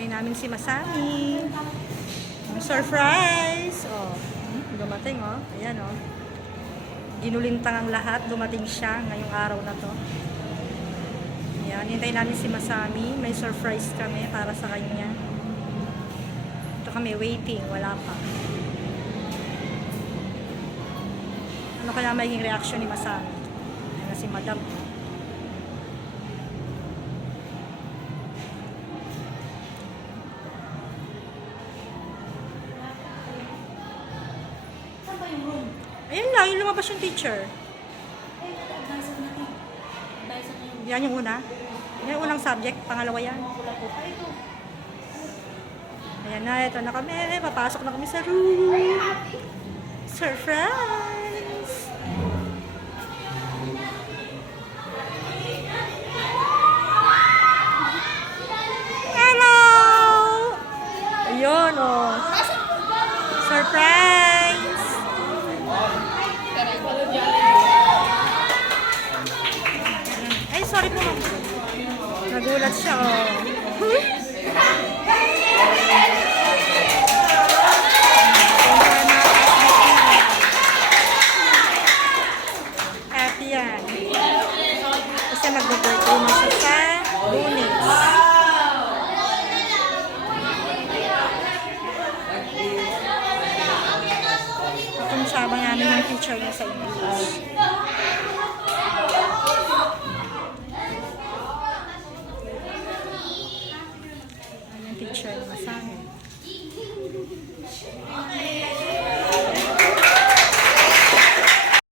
Hintayin namin si Masami. Surprise! Oh, dumating oh. Ayan oh. Ginulintang ang lahat. Dumating siya ngayong araw na to. Ayan, hintayin namin si Masami. May surprise kami para sa kanya. Ito kami waiting. Wala pa. Ano kaya magiging reaction ni Masami? Ayan na si Madam. Ayun lang, yung lumabas yung teacher. Yan yung una. Yan yung unang subject, pangalawa yan. Ayan na, ito na kami. Papasok na kami sa room. Surprise! Hello! Ayun, oh. Surprise! Ay, sorry po, ma'am. Nagulat siya, oh. Happy yan. Kasi mag-birthday na siya sa Lunes. Kung sabang namin yung teacher niya sa English.